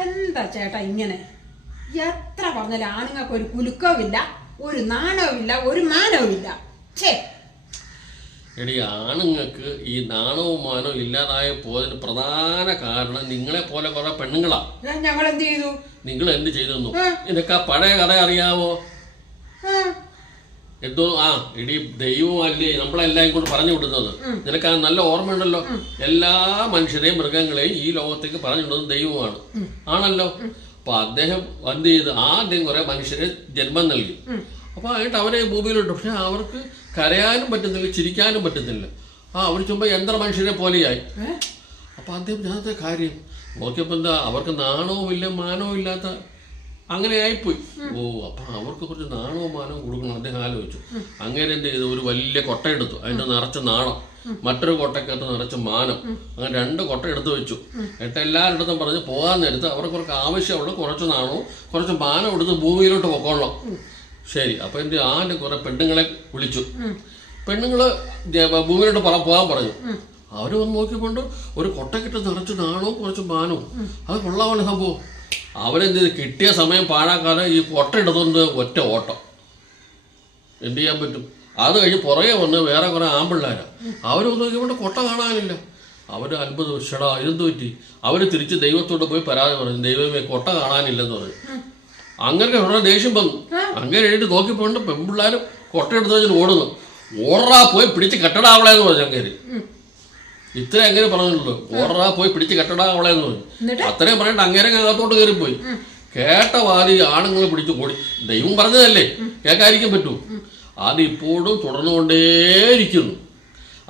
എന്താ ചേട്ടാ ഇങ്ങനെ? എത്ര പറഞ്ഞാലും ആണുങ്ങൾക്ക് ഒരു കുലുക്കവുമില്ല, ഒരു നാണവുമില്ല, ഒരു മാനവുമില്ല. എടി, ആണുങ്ങൾക്ക് ഈ നാണവും മാനവും ഇല്ലാതായ പോയതിന് പ്രധാന കാരണം നിങ്ങളെ പോലെ കുറെ പെണ്ണുങ്ങളാ. ഞങ്ങൾ എന്ത് ചെയ്തു? നിങ്ങൾ എന്ത് ചെയ്തു? നിനക്ക് ആ പഴയ കഥ അറിയാവോ? എന്തോ എടി, ദൈവമല്ലേ നമ്മളെല്ലാം കൊണ്ട് പറഞ്ഞു വിടുന്നത്. നിനക്ക് ആ നല്ല ഓർമ്മയുണ്ടല്ലോ. എല്ലാ മനുഷ്യരെയും മൃഗങ്ങളെയും ഈ ലോകത്തേക്ക് പറഞ്ഞു വിടുന്നത് ദൈവമാണ്, ആണല്ലോ. അപ്പൊ അദ്ദേഹം എന്ത് ചെയ്ത് ആദ്യം കുറെ മനുഷ്യരെ ജന്മം നൽകി. അപ്പൊ ആയിട്ട് അവരെ ഭൂമിയിലുണ്ട്. പക്ഷെ അവർക്ക് കരയാനും പറ്റുന്നില്ല, ചിരിക്കാനും പറ്റുന്നില്ല. അവർ ചുമ്മാ യന്ത്ര മനുഷ്യരെ പോലെയായി. അപ്പൊ അദ്ദേഹം ഞാനത്തെ കാര്യം നോക്കിയപ്പോ എന്താ, അവർക്ക് നാണവും ഇല്ല, മാനവും ഇല്ലാത്ത അങ്ങനെ ആയിപ്പോയി. അപ്പൊ അവർക്ക് കുറച്ച് നാണവും മാനവും കൊടുക്കണം അദ്ദേഹം ആലോചിച്ചു. അങ്ങനെ എന്ത് ചെയ്തു, ഒരു വലിയ കൊട്ട എടുത്തു, അതിന്റെ നിറച്ച് നാണം, മറ്റൊരു കൊട്ടക്കകത്ത് നിറച്ച് മാനം, അങ്ങനെ 2 കൊട്ട എടുത്ത് വെച്ചു. എന്നിട്ട് എല്ലാവരുടെ പറഞ്ഞു പോകാൻ നേരത്ത് അവർക്ക് കുറച്ച് ആവശ്യമുള്ള കുറച്ച് നാണവും കുറച്ച് മാനം എടുത്ത് ഭൂമിയിലോട്ട് പൊക്കോളണം. ശരി. അപ്പൊ എന്ത്, ആദ്യം കുറെ പെണ്ണുങ്ങളെ വിളിച്ചു. പെണ്ണുങ്ങള് ഭൂമിയിലോട്ട് പോകാൻ പറഞ്ഞു. അവര് വന്ന് നോക്കിക്കൊണ്ട് ഒരു കൊട്ടക്കിട്ട് നിറച്ച് നാണവും കുറച്ച് മാനവും. അത് കൊള്ളാമല്ലോ സംഭവം. അവരെന്ത് ചെയ്ത് കിട്ടിയ സമയം പാഴാക്കാതെ ഈ കൊട്ട എടുത്തുകൊണ്ട് ഒറ്റ ഓട്ടം. എന്ത് ചെയ്യാൻ പറ്റും? അത് കഴിഞ്ഞ് പുറകെ വന്ന് വേറെ കുറെ ആമ്പിള്ളേരാ. അവർ നോക്കിക്കൊണ്ട് കൊട്ട കാണാനില്ല. അവര് അത്ഭുതം, ഷടാ ഇതെന്ത് പറ്റി? അവര് തിരിച്ച് ദൈവത്തോട് പോയി പരാതി പറഞ്ഞു, ദൈവമേ കൊട്ട കാണാനില്ലെന്ന് പറഞ്ഞു. അങ്ങനെ ഉടനെ ദേഷ്യം വന്നു. അങ്ങനെ എഴുതി നോക്കിപ്പോണ്ട് പെൺപിള്ളേരും കൊട്ട എടുത്ത് വെച്ചിട്ട് ഓടുന്നു. ഓടാ പോയി പിടിച്ച് കെട്ടടാവളെന്ന് പറഞ്ഞു. അങ്ങേര് ഇത്ര എങ്ങനെ പറഞ്ഞുള്ളൂ, ഓടാ പോയി പിടിച്ച് കെട്ടടാവളെന്ന് പറഞ്ഞു. അത്രയും പറഞ്ഞിട്ട് അങ്ങേരെ അകത്തോട്ട് കയറിപ്പോയി. കേട്ട വാതി ആണുങ്ങൾ പിടിച്ചു കൂടി. ദൈവം പറഞ്ഞതല്ലേ, കേൾക്കാതിരിക്കാൻ പറ്റൂ. അത് ഇപ്പോഴും തുടർന്നുകൊണ്ടേയിരിക്കുന്നു.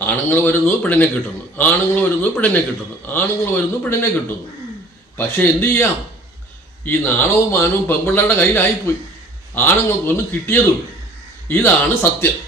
ആണുങ്ങൾ വരുന്നു, പെണ്ണിനെ കിട്ടുന്നു, ആണുങ്ങൾ വരുന്നു, പെണ്ണിനെ കിട്ടുന്നു, ആണുങ്ങൾ വരുന്നു, പെണ്ണിനെ കിട്ടുന്നു. പക്ഷെ എന്ത് ചെയ്യാം, ഈ നാണവും മാനവും പെൺപിള്ളേരുടെ കയ്യിലായിപ്പോയി. ആണുങ്ങൾക്കൊന്നും കിട്ടിയതുമില്ല. ഇതാണ് സത്യം.